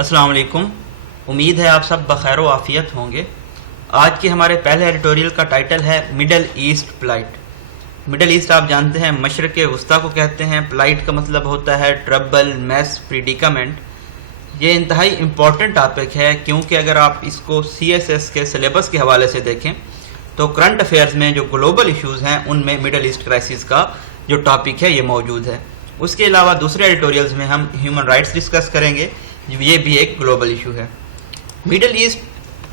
السلام علیکم، امید ہے آپ سب بخیر و عافیت ہوں گے۔ آج کے ہمارے پہلے ایڈیٹوریل کا ٹائٹل ہے Middle East plight. Middle East آپ جانتے ہیں مشرق وسطیٰ کو کہتے ہیں۔ پلائٹ کا مطلب ہوتا ہے ٹربل، میس، پریڈیکامنٹ۔ یہ انتہائی امپورٹنٹ ٹاپک ہے کیونکہ اگر آپ اس کو CSS کے سلیبس کے حوالے سے دیکھیں تو کرنٹ افیئرز میں جو گلوبل ایشوز ہیں ان میں مڈل ایسٹ کرائسس کا جو ٹاپک ہے یہ موجود ہے۔ اس کے علاوہ دوسرے ایڈیٹوریلز میں ہم ہیومن رائٹس ڈسکس کریں گے، یہ بھی ایک گلوبل ایشو ہے۔ مڈل ایسٹ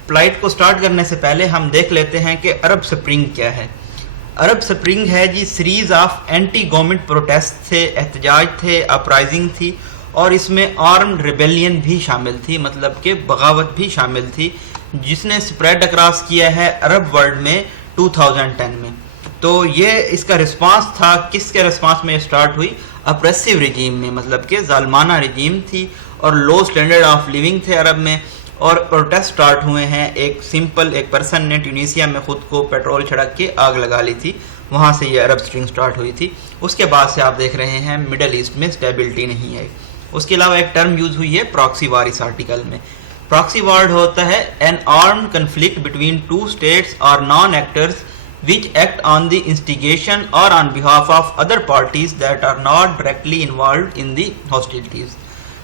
پلائٹ کو سٹارٹ کرنے سے پہلے ہم دیکھ لیتے ہیں کہ عرب سپرنگ کیا ہے۔ عرب سپرنگ ہے جی series of anti government protest تھے، احتجاج تھے، اپرائزنگ تھی، اور اس میں آرمڈ ریبیلین بھی شامل تھی، مطلب کہ بغاوت بھی شامل تھی، جس نے سپریڈ اکراس کیا ہے عرب ورلڈ میں 2010 میں۔ تو یہ اس کا رسپانس تھا، کس کے رسپانس میں یہ سٹارٹ ہوئی؟ اپریسیو رجیم میں، مطلب کہ ظالمانہ رجیم تھی اور لو سٹینڈرڈ آف لیونگ تھے عرب میں، اور پروٹیسٹ سٹارٹ ہوئے ہیں۔ ایک پرسن نے ٹیونیسیا میں خود کو پیٹرول چھڑک کے آگ لگا لی تھی، وہاں سے یہ عرب سپرنگ سٹارٹ ہوئی تھی۔ اس کے بعد سے آپ دیکھ رہے ہیں مڈل ایسٹ میں سٹیبلٹی نہیں آئی۔ اس کے علاوہ ایک ٹرم یوز ہوئی ہے پراکسی وار اس آرٹیکل میں۔ پراکسی وار ہوتا ہے an armed conflict between two states اور non actors which act on the instigation or on behalf of other parties that are not directly involved in the hostilities۔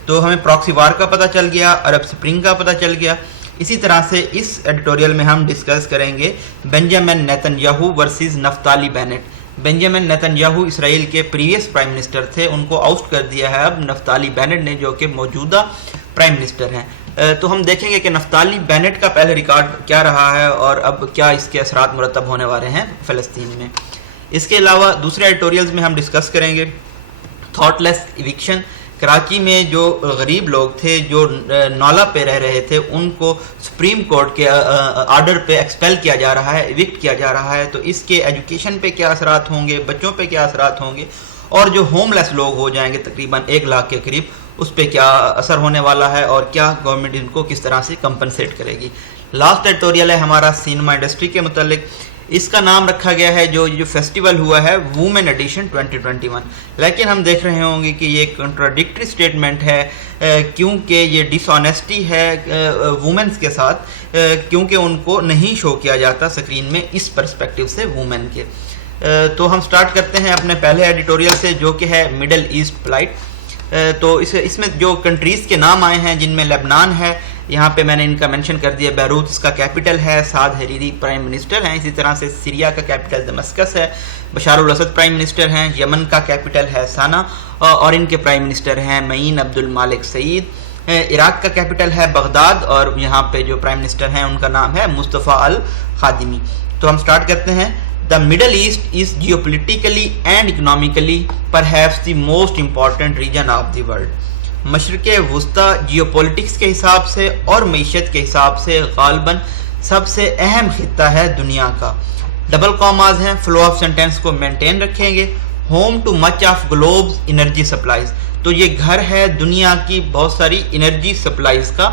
تو ہمیں proxy war کا پتہ چل گیا، عرب spring کا پتہ چل گیا۔ اسی طرح سے اس ایڈیٹوریل میں ہم ڈسکس کریں گے Benjamin Netanyahu versus Naftali Bennett. Benjamin Netanyahu Israel کے پریویس پرائم منسٹر تھے، ان کو آؤٹ کر دیا ہے اب نفتالی بینٹ نے، جو کہ موجودہ پرائم منسٹر ہیں۔ تو ہم دیکھیں گے کہ نفتالی بینٹ کا پہلے ریکارڈ کیا رہا ہے اور اب کیا اس کے اثرات مرتب ہونے والے ہیں فلسطین میں۔ اس کے علاوہ دوسرے ایڈیٹوریلز میں ہم ڈسکس کریں گے تھاٹ لیس ایوکشن۔ کراچی میں جو غریب لوگ تھے جو نالا پہ رہ رہے تھے، ان کو سپریم کورٹ کے آرڈر پہ ایکسپیل کیا جا رہا ہے، ایوکٹ کیا جا رہا ہے۔ تو اس کے ایجوکیشن پہ کیا اثرات ہوں گے، بچوں پہ کیا اثرات ہوں گے، اور جو ہوم لیس لوگ ہو جائیں گے تقریباً 1 لاکھ کے قریب، اس پہ کیا اثر ہونے والا ہے اور کیا گورنمنٹ ان کو کس طرح سے کمپنسیٹ کرے گی۔ لاسٹ ایڈیٹوریل ہے ہمارا سینما انڈسٹری کے متعلق۔ اس کا نام رکھا گیا ہے جو فیسٹیول ہوا ہے وومن ایڈیشن 2021، لیکن ہم دیکھ رہے ہوں گے کہ یہ کنٹراڈکٹری سٹیٹمنٹ ہے کیونکہ یہ ڈس آنیسٹی ہے وومنس کے ساتھ، کیونکہ ان کو نہیں شو کیا جاتا اسکرین میں اس پرسپیکٹیو سے وومن کے۔ تو ہم سٹارٹ کرتے ہیں اپنے پہلے ایڈیٹوریل سے جو کہ ہے مڈل ایسٹ پلائٹ۔ تو اس میں جو کنٹریز کے نام آئے ہیں جن میں لبنان ہے، یہاں پہ میں نے ان کا مینشن کر دیا، بیروت اس کا کیپٹل ہے، سعد حریری پرائم منسٹر ہیں۔ اسی طرح سے سیریا کا کیپٹل دمسکس ہے، بشار الاسد پرائم منسٹر ہیں۔ یمن کا کیپٹل ہے سانا اور ان کے پرائم منسٹر ہیں معین عبد المالک سعید۔ عراق کا کیپٹل ہے بغداد اور یہاں پہ جو پرائم منسٹر ہیں ان کا نام ہے مصطفیٰ الخادمی۔ تو ہم سٹارٹ کرتے ہیں۔ The Middle East is geopolitically and economically perhaps the most important region of the world۔ مشرق وسطیٰ جیوپولیٹکس کے حساب سے اور معیشت کے حساب سے غالباً سب سے اہم خطہ ہے دنیا کا۔ ڈبل کاماز ہیں، فلو آف سینٹینس کو مینٹین رکھیں گے۔ Home too much of globes energy supplies, تو یہ گھر ہے دنیا کی بہت ساری انرجی سپلائز کا،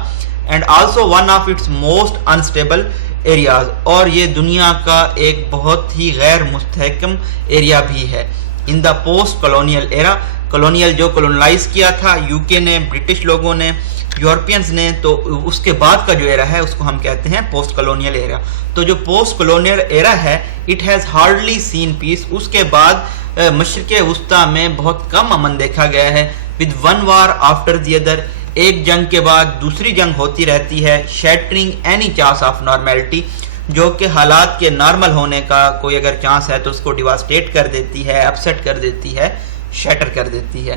and also one of its most unstable areas, اور یہ دنیا کا ایک بہت ہی غیر مستحکم ایریا بھی ہے۔ In the post colonial era, colonial جو کولونلائز کیا تھا UK نے، برٹش لوگوں نے، یورپینز نے، تو اس کے بعد کا جو ایرا ہے اس کو ہم کہتے ہیں پوسٹ کولونیل ایرا۔ تو جو پوسٹ کولونیل ایرا ہے اٹ ہیز ہارڈلی سین پیس، اس کے بعد مشرق وسطیٰ میں بہت کم امن دیکھا گیا ہے۔ With one war after the other, ایک جنگ کے بعد دوسری جنگ ہوتی رہتی ہے، shattering any chance of normality, جو کہ حالات کے نارمل ہونے کا کوئی اگر چانس ہے تو اس کو ڈیواسٹیٹ کر دیتی ہے، اپسیٹ کر دیتی ہے، شیٹر کر دیتی ہے۔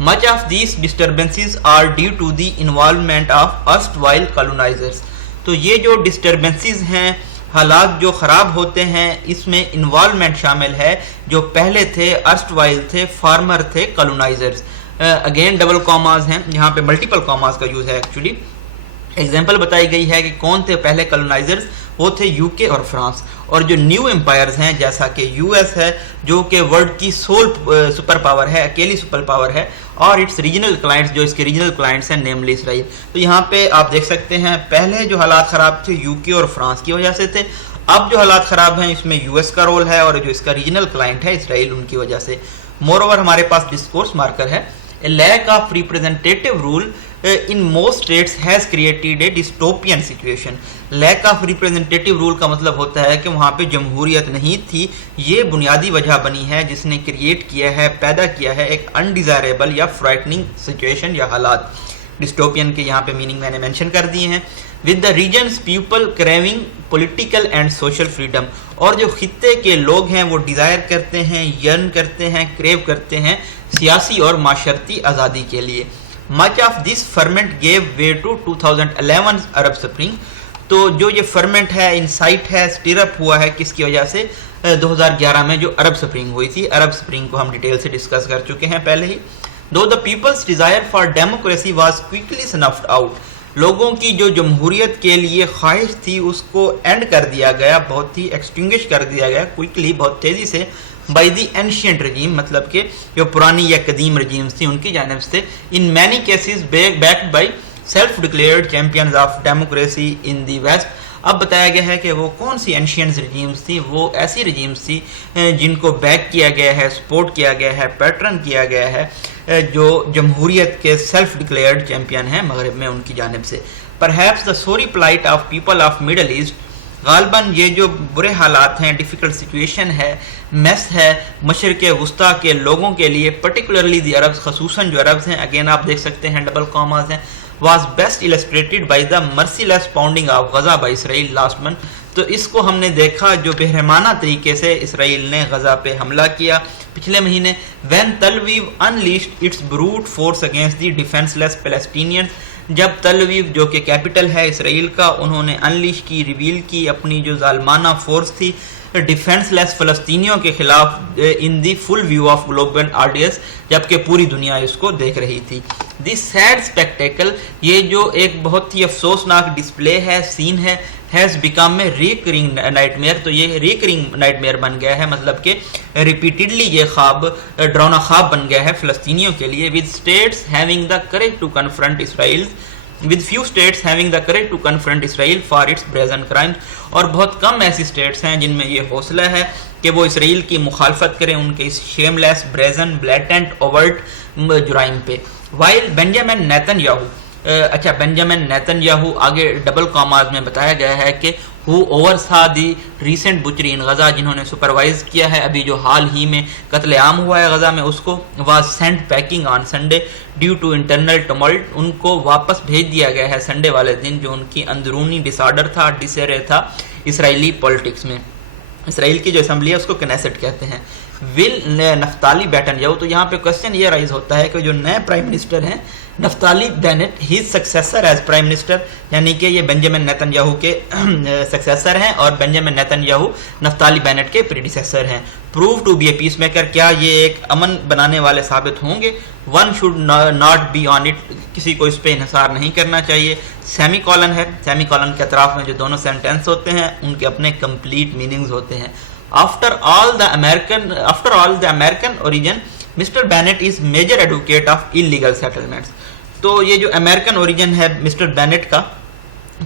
Much of these disturbances are due to the involvement of erstwhile colonisers, تو یہ جو ڈسٹربنسز ہیں، حالات جو خراب ہوتے ہیں، اس میں انوالومنٹ شامل ہے جو پہلے تھے ارسٹ وائل تھے، فارمر تھے، کالونائزرز۔ اگین ڈبل کاماز ہیں، یہاں پہ ملٹیپل کاماز کا یوز ہے ایکچولی۔ ایگزامپل بتائی گئی ہے کہ کون تھے پہلے کالونائزرز، وہ تھے UK اور فرانس، اور جو نیو امپائرز ہیں جیسا کہ US ہے جو کہ ورلڈ کی سول سپر پاور ہے، اکیلی سپر پاور ہے، اور اٹس ریجنل کلائنٹس جو اس کے ریجنل کلائنٹس ہیں نیملی اسرائیل۔ تو یہاں پہ آپ دیکھ سکتے ہیں پہلے جو حالات خراب تھے UK اور فرانس کی وجہ سے تھے، اب جو حالات خراب ہیں اس میں US کا رول ہے، اور جو اس کا ریجنل کلائنٹ ہے اسرائیل، ان کی وجہ سے۔ مور اوور ہمارے پاس ڈسکورس مارکر ہے، a lack of representative rule in most states has created a dystopian situation. Lack of representative rule کا مطلب ہوتا ہے کہ وہاں پہ جمہوریت نہیں تھی. یہ بنیادی وجہ بنی ہے جس نے کریٹ کیا ہے, پیدا کیا ہے ایک انڈیزائریبل یا فرائٹننگ سچویشن یا حالات. ڈسٹوپین کے یہاں پہ میننگ میں نے مینشن کر دیے ہیں. with the region's people craving political and social freedom, اور جو خطے کے لوگ ہیں وہ ڈیزائر کرتے ہیں, یرن کرتے ہیں, کریو کرتے ہیں سیاسی اور معاشرتی آزادی کے لیے. much of this ferment gave way to 2011 Arab spring. تو جو یہ فرمنٹ ہے, انسائٹ ہے, سٹیر اپ ہوا ہے کس کی وجہ سے, 2011 میں جو عرب سپرنگ ہوئی تھی. عرب سپرنگ کو ہم ڈیٹیل سے ڈسکس کر چکے ہیں پہلے ہی. though the people's desire for democracy was quickly snuffed out, لوگوں کی جو جمہوریت کے لیے خواہش تھی اس کو اینڈ کر دیا گیا, بہت ہی ایکسٹنگوش کر دیا گیا کوئکلی, بہت تیزی سے, بائی دی اینشینٹ رجیم, مطلب کہ جو پرانی یا قدیم رجیمز تھیں ان کی جانب سے. In many cases backed by self declared champions of democracy in the West. اب بتایا گیا ہے کہ وہ کون سی اینشینٹ رجیمز تھی. وہ ایسی رجیمز تھی جن کو بیک کیا گیا ہے, سپورٹ کیا گیا ہے, پیٹرن کیا گیا ہے جو جمہوریت کے سیلف ڈکلیئرڈ چیمپئن ہیں مغرب میں, ان کی جانب سے. Perhaps the sorry plight of people of Middle East, غالباً یہ جو برے حالات ہیں, ڈیفیکلٹ سچویشن ہے, میس ہے مشرق وسطیٰ کے لوگوں کے لیے, پرٹیکولرلی دی عربز, خصوصاً جو عربز ہیں, اگین آپ دیکھ سکتے ہیں ڈبل کاماز ہیں, was best illustrated by the merciless pounding of Gaza by Israel last month. تو اس کو ہم نے دیکھا جو بہرمانہ طریقے سے اسرائیل نے غزہ پہ حملہ کیا پچھلے مہینے. when Tel Aviv unleashed its brute force against the defenseless Palestinians, جب تل اویو جو کہ کیپٹل ہے اسرائیل کا, انہوں نے انلیش کی, ریویل کی اپنی جو ظالمانہ فورس تھی ڈیفینس لیس فلسطینیوں کے خلاف, in the full view of global audience, جبکہ پوری دنیا اس کو دیکھ رہی تھی. دس سیڈ اسپیکٹیکل, یہ جو ایک بہت ہی افسوسناک ڈسپلے ہے, سین ہے, has become a recurring nightmare. تو یہ ریکرنگ نائٹ میئر بن گیا ہے, مطلب کہ ریپیٹڈلی یہ خواب, ڈراؤنا خواب بن گیا ہے فلسطینیوں کے لیے. With states having the courage to confront Israel, with few states having the courage to confront Israel for its brazen crimes, اور بہت کم ایسی اسٹیٹس ہیں جن میں یہ حوصلہ ہے کہ وہ اسرائیل کی مخالفت کریں ان کے اس شیم لیس, بریزن, بلیٹنٹ, اوورٹ جرائم پہ. while بنجامن نیتن یاہو, اچھا بنجامن نیتن یاہو آگے ڈبل کاماز میں بتایا گیا ہے کہ who oversaw the recent butchery in Gaza, جنہوں نے سپروائز کیا ہے ابھی جو حال ہی میں قتل عام ہوا ہے غزہ میں, اس کو was sent packing on Sunday due to internal tumult, ان کو واپس بھیج دیا گیا ہے سنڈے والے دن, جو ان کی اندرونی ڈس آرڈر تھا, ڈسیرے تھا اسرائیلی پولیٹکس میں. اسرائیل کی جو اسمبلی ہے اس کو کنیسٹ کہتے ہیں. ول نفتالی بیٹن یاہو, تو یہاں پہ کوشچن یہ رائز ہوتا ہے کہ جو نئے پرائم منسٹر ہیں Naftali Bennett, his successor as prime minister, یعنی کہ یہ بنجامن نیتن یاہو کے سکسیسر ہیں اور Benjamin Netanyahu Naftali Bennett کے پریڈیسیسر ہیں. Prove to be a peacemaker, کیا یہ ایک امن بنانے والے ثابت ہوں گے. One should not be on it, کسی کو اس پہ انحصار نہیں کرنا چاہیے. سیمی کالن ہے, سیمی کالن کے اطراف میں جو دونوں سینٹینس ہوتے ہیں ان کے اپنے کمپلیٹ میننگز ہوتے ہیں. After all the American origin, Mr. Bennett is major advocate of illegal settlements. تو یہ جو امریکن اوریجن ہے مسٹر بینٹ کا,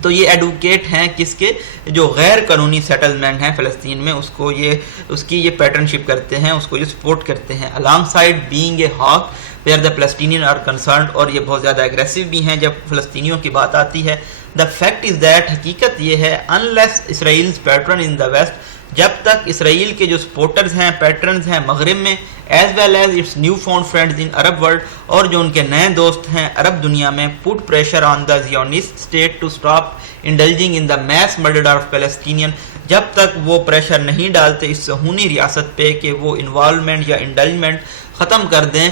تو یہ ایڈوکیٹ ہیں کس کے, جو غیر قانونی سیٹلمنٹ ہیں فلسطین میں, اس کی یہ پیٹرنشپ کرتے ہیں, اس کو یہ سپورٹ کرتے ہیں. along-side being a hawk where the Palestinians are concerned, اور یہ بہت زیادہ اگریسو بھی ہیں جب فلسطینیوں کی بات آتی ہے. the fact is that, حقیقت یہ ہے, unless Israel's patron in the West, جب تک اسرائیل کے جو سپورٹرز ہیں, پیٹرنز ہیں مغرب میں, as well as its new found friends in Arab world, اور جو ان کے نئے دوست ہیں عرب دنیا میں, put pressure on the Zionist state to stop indulging in the mass murder of Palestinians, جب تک وہ پریشر نہیں ڈالتے اس صہیونی ریاست پہ کہ وہ انوالومنٹ یا انڈلجمنٹ ختم کر دیں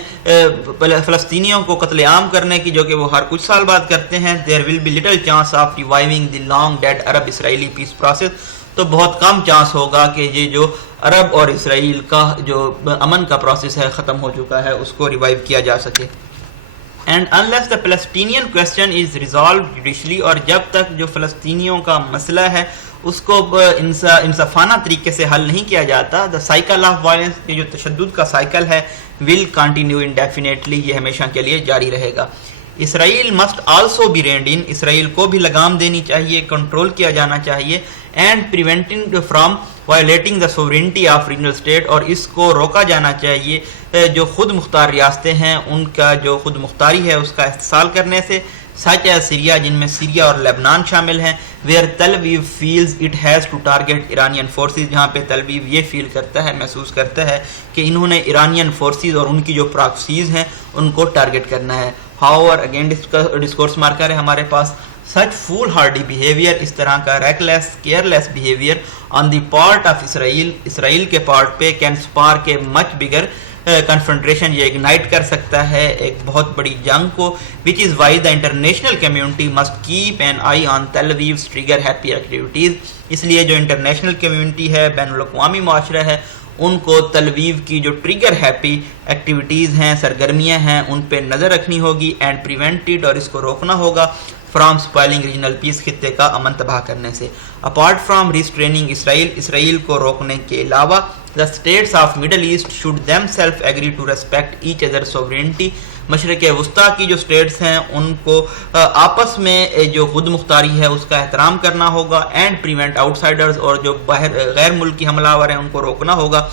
فلسطینیوں کو قتل عام کرنے کی, جو کہ وہ ہر کچھ سال بعد کرتے ہیں, there will be little chance of reviving the long dead Arab Israeli peace process. تو بہت کم چانس ہوگا کہ یہ جو عرب اور اسرائیل کا جو امن کا پروسیس ہے ختم ہو چکا ہے اس کو ریوائیو کیا جا سکے. And unless the Palestinian question is resolved judicially, اور جب تک جو فلسطینیوں کا مسئلہ ہے اس کو انصافانہ طریقے سے حل نہیں کیا جاتا, the cycle of violence, یہ جو تشدد کا سائیکل ہے, will continue indefinitely, یہ ہمیشہ کے لیے جاری رہے گا. اسرائیل مسٹ آلسو بی رینڈ ان, اسرائیل کو بھی لگام دینی چاہیے, کنٹرول کیا جانا چاہیے. And preventing from violating the sovereignty of regional state, اور اس کو روکا جانا چاہیے جو خود مختار ریاستیں ہیں ان کا جو خود مختاری ہے اس کا استحصال کرنے سے. سچ ہے سیریا جن میں سیریا اور لبنان شامل ہیں. Where Tel Aviv feels it has to target Iranian forces, جہاں پہ تل اویو یہ فیل کرتا ہے, محسوس کرتا ہے کہ انہوں نے ایرانین فورسز اور ان کی جو پراکسیز ہیں ان کو ٹارگیٹ کرنا ہے. ہاؤور اگین ڈسکورس مارکر ہے ہمارے پاس. سچ فول ہارڈی بیہیویئر, اس طرح کا reckless careless behaviour on the part of Israel, Israel کے پارٹ پہ can spark a much bigger confrontation, یہ اگنائٹ کر سکتا ہے ایک بہت بڑی جنگ کو. Which is why the international community must keep an eye on Tel Aviv's trigger happy activities. اس لیے جو انٹرنیشنل کمیونٹی ہے, بین الاقوامی معاشرہ ہے, ان کو تل اویو کی جو ٹریگر ہیپی ایکٹیویٹیز ہیں, سرگرمیاں ہیں, ان پہ نظر رکھنی ہوگی اینڈ پریونٹڈ, اور اس کو روکنا ہوگا فرام اسپائلنگ ریجنل پیس, خطے کا امن تباہ کرنے سے. اپارٹ فرام ریسٹریننگ اسرائیل, اسرائیل کو روکنے کے علاوہ, the states of Middle East should themselves agree to respect each other's sovereignty. مشرق وسطیٰ کی جو اسٹیٹس ہیں ان کو آپس میں جو خود مختاری ہے اس کا احترام کرنا ہوگا, اینڈ پریونٹ آؤٹ سائڈرز, اور جو باہر غیر ملکی حملہ آور ہیں ان کو روکنا ہوگا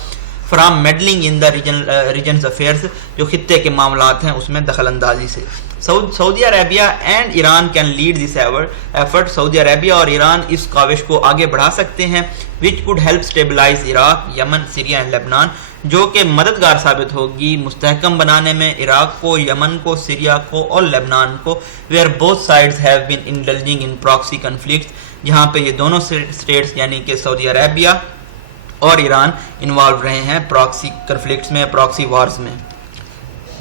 from میڈلنگ in the regions affairs, جو خطے کے معاملات ہیں اس میں دخل اندازی سے. Saudi Arabia and Iran can lead this effort, Saudi Arabia اور ایران اس کاوش کو آگے بڑھا سکتے ہیں. Which could help stabilise Iraq, Yemen, Syria and Lebanon, جو کہ مددگار ثابت ہوگی مستحکم بنانے میں عراق کو, یمن کو, سیریا کو اور لبنان کو. Where both sides have been indulging in proxy conflicts, جہاں پہ یہ دونوں اسٹیٹس یعنی کہ سعودی عربیہ اور ایران انوالو رہے ہیں پراکسی کنفلکٹس میں, پراکسی وارز میں.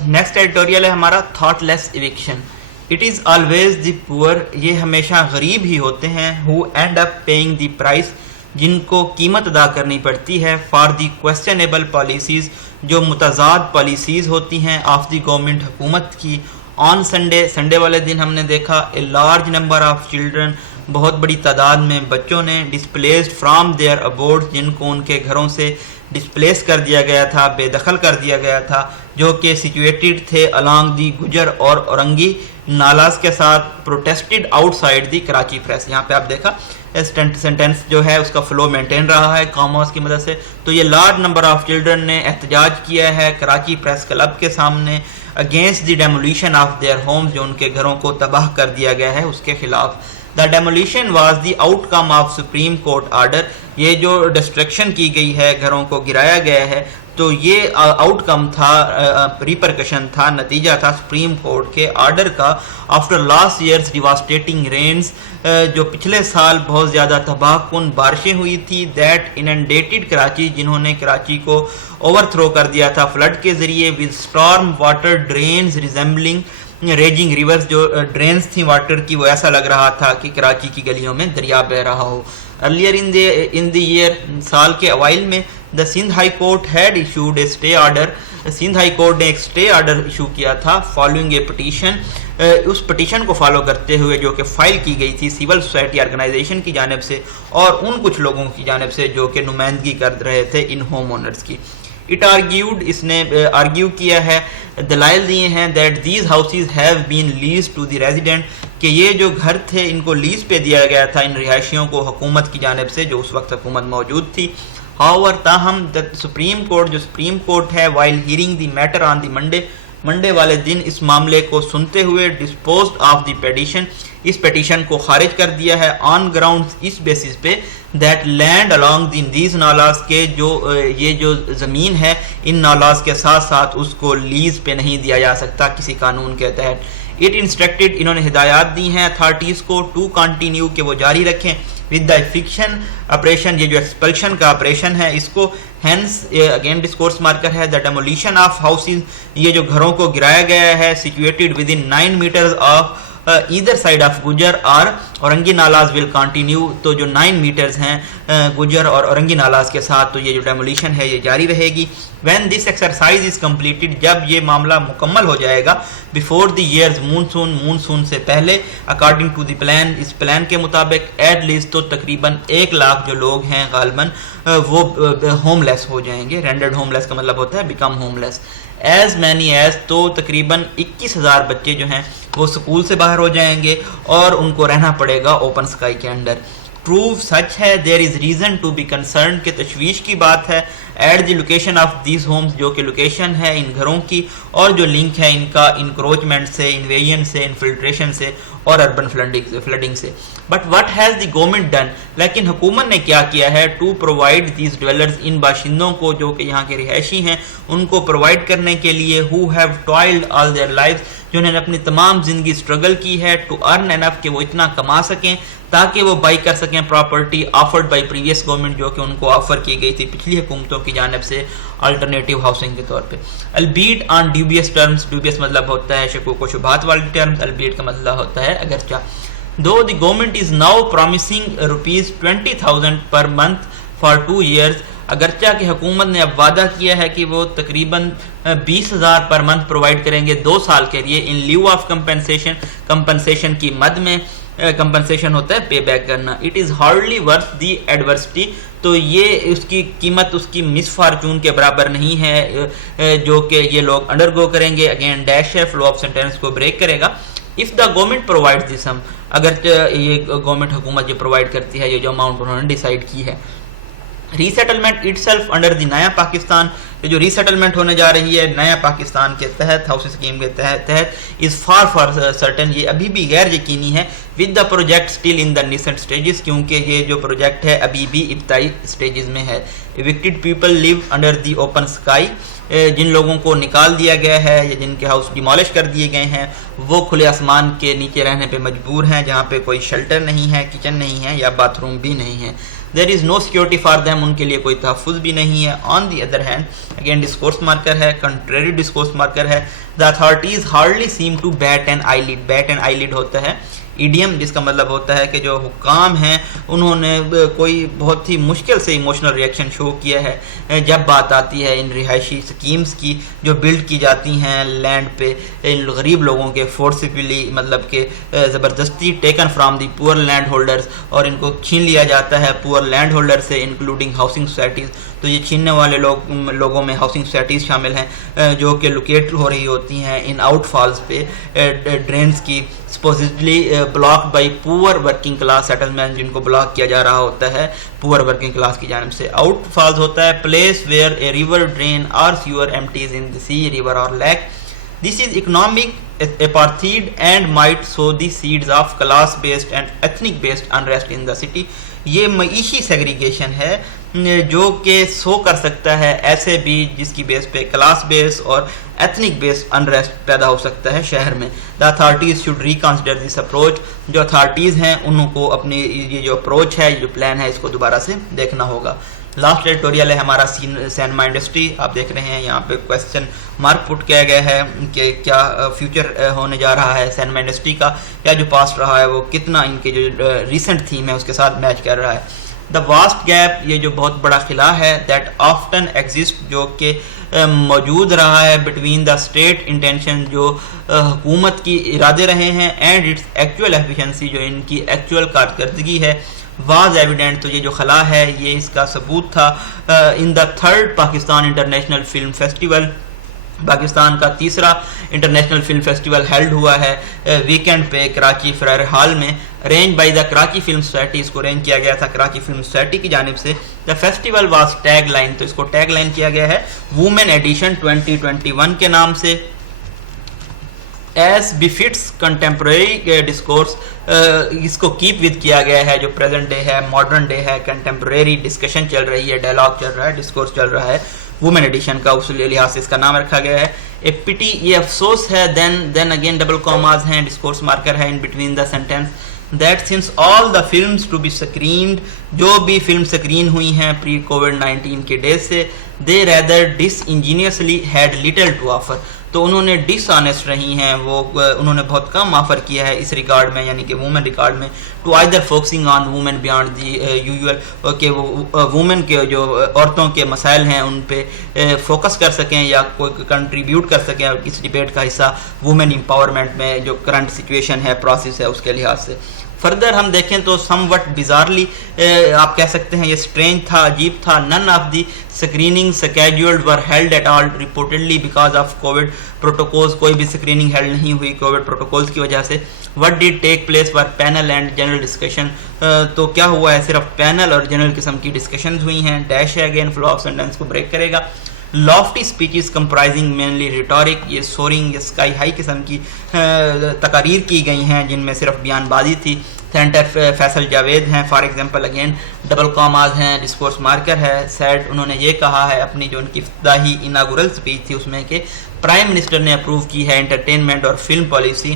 نیکسٹ ایڈیٹوریل ہے ہمارا thoughtless eviction. It is always the poor, یہ ہمیشہ غریب ہی ہوتے ہیں, who end up paying the price, جن کو قیمت ادا کرنی پڑتی ہے, فار دی کویسچنیبل پالیسیز, جو متضاد پالیسیز ہوتی ہیں, آف دی گورنمنٹ, حکومت کی. آن سنڈے, سنڈے والے دن ہم نے دیکھا a large number of children, بہت بڑی تعداد میں بچوں نے, ڈسپلیسڈ فرام دیئر ابورڈ, جن کو ان کے گھروں سے ڈسپلیس کر دیا گیا تھا, بے دخل کر دیا گیا تھا, جو کہ سچویٹڈ تھے along دی گجر اور اورنگی نالاز کے ساتھ, پروٹیسٹڈ آؤٹ سائڈ دی کراچی پریس. یہاں پہ آپ دیکھا سینٹینس جو ہے اس کا فلو مینٹین رہا ہے کاماز کی مدد سے. تو یہ لارج نمبر آف چلڈرن نے احتجاج کیا ہے کراچی پریس کلب کے سامنے against the demolition of their homes, جو ان کے گھروں کو تباہ کر دیا گیا ہے اس کے خلاف. The demolition was the outcome of supreme court order, یہ جو ڈسٹرکشن کی گئی ہے, گھروں کو گرایا گیا ہے, تو یہ آؤٹ کم تھا, ریپرکشن تھا, نتیجہ تھا سپریم کورٹ کے آرڈر کا. After last years devastating rains, جو پچھلے سال بہت زیادہ تباہ کن بارشیں ہوئی تھی, دیٹ اننڈیٹڈ کراچی, جنہوں نے کراچی کو اوور تھرو کر دیا تھا فلڈ کے ذریعے, with storm water drains resembling raging rivers, جو ڈرینز تھیں واٹر کی وہ ایسا لگ رہا تھا کہ کراچی کی گلیوں میں دریا بہہ رہا ہو. ارلیئر ان دی ایئر, سال کے اوائل میں, the Sindh high court had issued a stay order, Sindh high court نے ایک اسٹے آرڈر ایشو کیا تھا فالوئنگ اے پٹیشن, اس پٹیشن کو فالو کرتے ہوئے جو کہ فائل کی گئی تھی سول سوسائٹی آرگنائزیشن کی جانب سے اور ان کچھ لوگوں کی جانب سے جو کہ نمائندگی کر رہے تھے ان ہوم اونرز کی. اٹ آرگیوڈ, اس نے آرگیو کیا ہے, دلائل دیے ہیں, that these houses have been lease to the resident, کہ یہ جو گھر تھے ان کو لیز پہ دیا گیا تھا ان رہائشیوں کو حکومت کی جانب سے, جو اس وقت حکومت موجود تھی. However, تاہم سپریم کورٹ, جو سپریم کورٹ ہے, while hearing the matter on the Monday والے دن اس معاملے کو سنتے ہوئے, disposed of the petition, اس پیٹیشن کو خارج کر دیا ہے, آن گراؤنڈ, اس بیسس پہ, دیٹ لینڈ along these نالاز کے, جو یہ جو زمین ہے ان نالاز کے ساتھ ساتھ اس کو لیز پہ نہیں دیا جا سکتا کسی قانون کے تحت. اٹ انسٹرکٹڈ, انہوں نے ہدایات دی ہیں اتھارٹیز کو, ٹو کنٹینیو, کہ وہ جاری رکھیں, ود دا ایفکشن آپریشن, یہ جو ایکسپلشن کا آپریشن ہے اس کو. ہینس اگین ڈسکورس مارکر ہے, دا ڈیمولیشن آف ہاؤسز, یہ جو گھروں کو گرایا گیا ہے, situated within 9 metres of either side of Gujjar اور اورنگی نالاز will continue, تو جو 9 میٹرز ہیں گجر اور اورنگی نالاز کے ساتھ, تو یہ جو ڈیمولیشن ہے یہ جاری رہے گی. when this exercise is completed, جب یہ معاملہ مکمل ہو جائے گا, before the year's monsoon سے پہلے, according to the plan, اس پلان کے مطابق, at least تو تقریباً 1 لاکھ جو لوگ ہیں غالباً وہ ہوم لیس ہو جائیں گے. رینڈرڈ ہوم لیس کا مطلب ہوتا ہے بیکم ہوم لیس. ایز مینی ایز, تو تقریباً 21,000 بچے جو ہیں وہ سکول سے باہر ہو جائیں گے اور ان کو رہنا پڑے گا اوپن اسکائی کے اندر. پروف سچ ہے, there is reason to be concerned, کہ تشویش کی بات ہے, at the location of these homes, جو کہ لوکیشن ہے ان گھروں کی, اور جو لنک ہے ان کا انکروچمنٹ سے, انویژن سے, انفلٹریشن سے, اور اربن فلڈنگ سے. But what has the government done, لیکن حکومت نے کیا کیا ہے ٹو پرووائڈ دیز ڈویلرز, ان باشندوں کو جو کہ یہاں کے رہائشی ہیں ان کو پرووائڈ کرنے کے لیے, who have toiled all their life, جنہوں نے اپنی تمام زندگی اسٹرگل کی ہے, ٹو ارن انف کہ وہ اتنا کما سکیں تاکہ وہ بائی کر سکیں property offered by previous government, جو کہ ان کو آفر کی گئی تھی پچھلی حکومتوں کی جانب سے الٹرنیٹیو ہاؤسنگ کے طور پہ. البیٹ آن ڈیوبیس ٹرمز, ڈیوبیس مطلب ہوتا ہے شکوک و شبہات والی ٹرمز, البیٹ کا مطلب ہوتا ہے اگرچہ. Though the government is now promising ₹20,000 per month for 2 years, اگرچہ کہ حکومت نے اب وعدہ کیا ہے کہ وہ تقریباً 20,000 پر منتھ پرووائڈ کریں گے 2 سال کے لیے, ان لیو آف کمپنسیشن, کمپنسیشن کی مد میں, کمپنسیشن ہوتا ہے پے بیک کرنا. It is hardly worth the adversity, تو یہ اس کی قیمت اس کی مس فارچون کے برابر نہیں ہے جو کہ یہ لوگ انڈر گو کریں گے. اگین ڈیش ہے, فلو آف سینٹینس کو بریک کرے گا. If the government provide the sum, اگرچہ یہ گورنمنٹ حکومت جو پرووائڈ کرتی ہے یہ جو اماؤنٹ انہوں نے ڈیسائیڈ کی ہے. ریسیٹلمنٹ اٹ سیلف انڈر دی نیا پاکستان, جو ریسیٹلمنٹ ہونے جا رہی ہے نیا پاکستان کے تحت, ہاؤسنگ اسکیم کے تحت, از فار سرٹن, یہ ابھی بھی غیر یقینی ہے. With the project still in the nascent stages, کیونکہ یہ جو پروجیکٹ ہے ابھی بھی ابتدائی اسٹیجز میں ہے. Evicted people live under the open sky, جن لوگوں کو نکال دیا گیا ہے یا جن کے ہاؤس ڈیمالش کر دیے گئے ہیں وہ کھلے آسمان کے نیچے رہنے پہ مجبور ہیں, جہاں پہ کوئی شیلٹر نہیں ہے, کچن نہیں ہے یا باتھ روم بھی نہیں ہے. There is no security for them, ان کے لیے کوئی تحفظ بھی نہیں ہے. On the other hand, again discourse marker ہے, کنٹریری ڈسکورس مارکر ہے. The authorities hardly seem to beat and I lead, beat and I lead ہوتا ہے ایڈیم, جس کا مطلب ہوتا ہے کہ جو حکام ہیں انہوں نے کوئی بہت ہی مشکل سے ایموشنل ریئیکشن شو کیا ہے جب بات آتی ہے ان رہائشی سکیمز کی جو بلڈ کی جاتی ہیں لینڈ پہ ان غریب لوگوں کے, فورسفلی مطلب کہ زبردستی ٹیکن فرام دی پور لینڈ ہولڈرز, اور ان کو چھین لیا جاتا ہے پور لینڈ ہولڈر سے, انکلوڈنگ ہاؤسنگ سوسائٹیز. تو یہ چھیننے والے لوگوں میں ہاؤسنگ سوسائٹیز شامل ہیں جو کہ لوکیٹ ہو رہی ہوتی ہیں ان آؤٹ فالز پہ, ڈرینز کی, supposedly blocked by poor working class settlement, جن کو بلاک کیا جا رہا ہوتا ہے poor working class کی جانب سے. Out falls ہوتا ہے place where a river, drain or sewer empties in the sea, river or lake. This is economic apartheid and might sow the seeds of class based and ethnic based unrest in the city. یہ معیشی segregation ہے جو کہ سو کر سکتا ہے ایسے بھی جس کی بیس پہ کلاس بیس اور ایتھنک بیس انریسٹ پیدا ہو سکتا ہے شہر میں. The authorities should reconsider this approach, جو اتھارٹیز ہیں انہوں کو اپنی یہ جو اپروچ ہے, یہ جو پلان ہے, اس کو دوبارہ سے دیکھنا ہوگا. لاسٹ ایڈیٹوریل ہے ہمارا سینما انڈسٹری, آپ دیکھ رہے ہیں یہاں پہ کویسچن مارک پٹ کیا گیا ہے کہ کیا فیوچر ہونے جا رہا ہے سینما انڈسٹری کا, یا جو پاسٹ رہا ہے وہ کتنا ان کے جو ریسنٹ تھیم ہے اس کے ساتھ میچ کر رہا ہے. دا واسٹ گیپ, یہ جو بہت بڑا خلا ہے, دیٹ آفٹن ایگزسٹ, جو کہ موجود رہا ہے بٹوین دا اسٹیٹ انٹینشن, جو حکومت کی ارادے رہے ہیں, اینڈ اٹس ایکچوئل ایفیشنسی, جو ان کی ایکچوئل کارکردگی ہے, واز ایویڈنٹ. تو یہ جو خلا ہے یہ اس کا ثبوت تھا in the 3rd Pakistan international film festival. Pakistan کا 3را انٹرنیشنل فلم فیسٹیول ہیلڈ ہوا ہے ویکینڈ پہ کراچی فرائر ہال میں, arrange by the Karachi film society. اس کو ارینج کیا گیا تھا کراچی فلم سوسائٹی کی جانب سے. دا فیسٹیول واز ٹیگ لائن, تو اس کو ٹیگ لائن کیا گیا ہے وومن ایڈیشن 2021 کے نام سے. ایز بفٹس کنٹمپریری ڈسکورس, اس کو کیپ ود کیا گیا ہے جو پریزنٹ ڈے ہے, ماڈرن ڈے ہے, کنٹمپریری ڈسکشن چل رہی ہے, ڈائلاگ چل رہا ہے, ڈسکورس چل رہا ہے, وومن ایڈیشن کا اس لحاظ سے اس کا نام رکھا گیا ہے. اے پٹی, یہ افسوس ہے, دین اگین ڈبل کاماز ہیں, ڈسکورس مارکر ہے in between the sentence, that since all the films to be screened, جو بھی فلم سکرین ہوئی ہیں پری کووڈ-19 کے ڈیز سے, they rather disingenuously had little to offer, تو انہوں نے ڈس آنیسٹ رہی ہیں, وہ انہوں نے بہت کم آفر کیا ہے اس ریکارڈ میں, یعنی کہ وومن ریکارڈ میں, to either focusing on women beyond the usual, کہ وہ وومن کے جو عورتوں کے مسائل ہیں ان پہ فوکس کر سکیں یا کوئی کنٹریبیوٹ کر سکیں اور کسی ڈبیٹ کا حصہ وومن امپاورمنٹ میں جو کرنٹ سچویشن ہے, پروسیس ہے, اس کے لحاظ سے. فردر ہم دیکھیں تو سم وٹ بیزارلی, آپ کہہ سکتے ہیں یہ اسٹرینج تھا, عجیب تھا. None of the screening scheduled were held at all reportedly because of COVID protocols, کوئی بھی اسکریننگ ہیلڈ نہیں ہوئی کووڈ پروٹوکولز کی وجہ سے. What did take place were panel and general discussion, تو کیا ہوا ہے, صرف پینل اور جنرل قسم کی ڈسکشنز ہوئی ہیں. ڈیش ہے اگین فلو آف سینٹینس کو بریک کرے گا. lofty speeches comprising mainly rhetoric, یہ soaring, یہ sky high قسم کی تقاریر کی گئی ہیں جن میں صرف بیان بازی تھی. سینٹر فیصل جاوید ہیں for example, again double commas ہیں، ڈسکورس مارکر ہے. سیڈ انہوں نے یہ کہا ہے اپنی جو ان کی افتتاحی اناگورل اسپیچ تھی اس میں کہ پرائم منسٹر نے اپروو کی ہے انٹرٹینمنٹ اور فلم پالیسی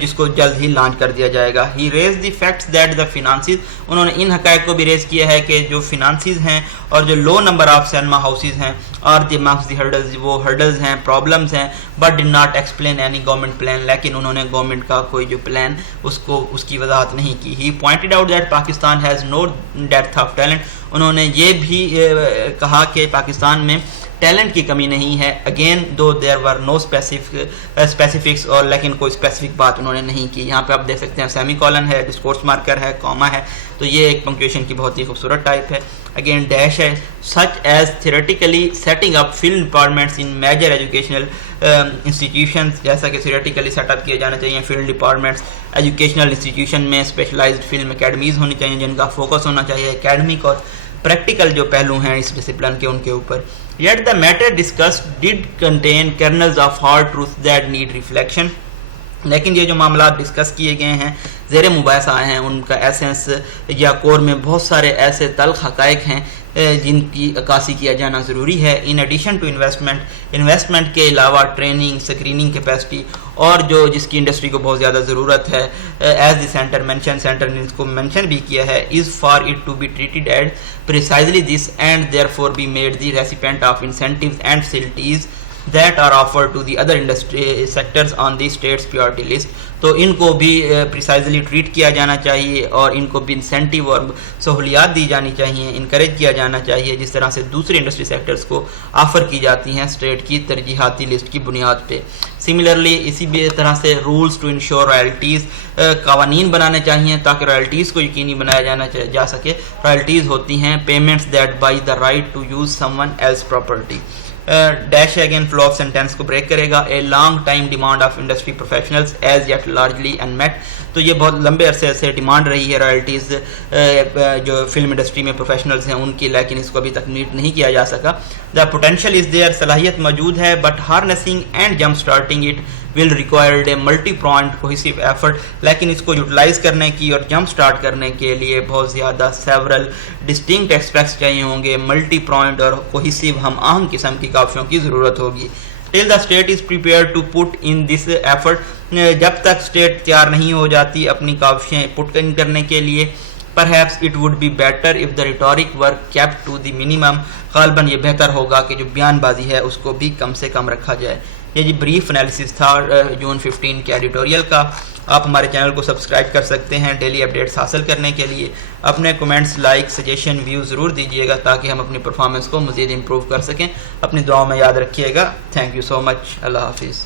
جس کو جلد ہی لانچ کر دیا جائے گا. He raise the facts that the finances, انہوں نے ان حقائق کو بھی ریز کیا ہے کہ جو فنانسز ہیں اور جو لو نمبر آف سینما ہاؤسز ہیں اور دی امانگس دی ہرڈلز، وہ ہرڈلز ہیں، پرابلمز ہیں، but did not explain any government plan, لیکن انہوں نے گورنمنٹ کا کوئی جو پلان اس کی وضاحت نہیں کی. He pointed out that Pakistan has no depth of talent, انہوں نے یہ بھی کہا کہ پاکستان میں ٹیلنٹ کی کمی نہیں ہے. اگین دو دیر ور نو اسپیسیفکس، اور لیکن کوئی اسپیسیفک بات انہوں نے نہیں کی. یہاں پہ آپ دیکھ سکتے ہیں سیمی کولن ہے، ڈسکورس مارکر ہے، کاما ہے، تو یہ ایک پنکچویشن کی بہت ہی خوبصورت ٹائپ ہے. اگین ڈیش ہے، such as theoretically setting up film departments in major educational institutions, جیسا کہ تھیوریٹیکلی سیٹ اپ کیے جانا چاہیے فلم ڈپارٹمنٹس ایجوکیشنل انسٹیٹیوشن میں. اسپیشلائزڈ فلم اکیڈمیز ہونی چاہیے جن کا فوکس ہونا چاہیے اکیڈمک اور پریکٹیکل جو پہلو ہیں اس ڈسپلن کے ان کے اوپر. Yet the matter discussed did contain kernels of hard truth that need reflection. لیکن یہ جو معاملات ڈسکس کیے گئے ہیں زیر مباحثہ آئے ہیں ان کا ایسنس یا کور میں بہت سارے ایسے تلخ حقائق ہیں جن کی عکاسی کیا جانا ضروری ہے. ان ایڈیشن ٹو انویسٹمنٹ کے علاوہ ٹریننگ، اسکریننگ کیپیسٹی اور جو جس کی انڈسٹری کو بہت زیادہ ضرورت ہے، ایز دی سینٹر نے اس کو مینشن بھی کیا ہے، as far it to be treated as precisely this and therefore be made the recipient of incentives and facilities that are offered to the other industry sectors on the state's priority list. تو ان کو بھی precisely treat کیا جانا چاہیے اور ان کو بھی incentive اور سہولیات دی جانی چاہیے، انکریج کیا جانا چاہیے جس طرح سے دوسرے انڈسٹری سیکٹرز کو آفر کی جاتی ہیں اسٹیٹ کی ترجیحاتی لسٹ کی بنیاد پہ. سملرلی اسی بھی طرح سے رولز ٹو انشور رائلٹیز، قوانین بنانے چاہیے تاکہ رائلٹیز کو یقینی بنایا جا سکے. رائلٹیز ہوتی ہیں payments that by the right to use someone else property. Dash again flow of sentence کو بریک کرے گا. A long time demand of industry professionals as yet largely unmet, تو یہ بہت لمبے عرصے سے ڈیمانڈ رہی ہے رائلٹیز جو فلم انڈسٹری میں پروفیشنلز ہیں ان کی، لیکن اس کو ابھی تک میٹ نہیں کیا جا سکا. دا پوٹینشیل از دیئر، صلاحیت موجود ہے، but harnessing and jump starting it will required a multi-pronged cohesive effort، لیکن اس کو یوٹیلائز کرنے کی اور جمپ سٹارٹ کرنے کے لیے بہت زیادہ several distinct aspects چاہیے ہوں گے، ملٹی پرونڈ اور کوہیسیو ہم آہنگ قسم کی کافیوں کی ضرورت ہوگی. till the state is prepared to put in this effort، جب تک اسٹیٹ تیار نہیں ہو جاتی اپنی کافیاں پٹ کرنے کے لیے. perhaps it would be better if the rhetoric were kept to the minimum، غالباً یہ بہتر ہوگا کہ جو بیان بازی ہے اس کو بھی کم سے کم رکھا جائے. یہ جی بریف انالیسس تھا جون 15 کے ایڈیٹوریل کا. آپ ہمارے چینل کو سبسکرائب کر سکتے ہیں ڈیلی اپڈیٹس حاصل کرنے کے لیے. اپنے کمنٹس، لائک، سجیشن، ویو ضرور دیجیے گا تاکہ ہم اپنی پرفارمنس کو مزید امپروو کر سکیں. اپنی دعاؤں میں یاد رکھیے گا. تھینک یو سو مچ. اللہ حافظ.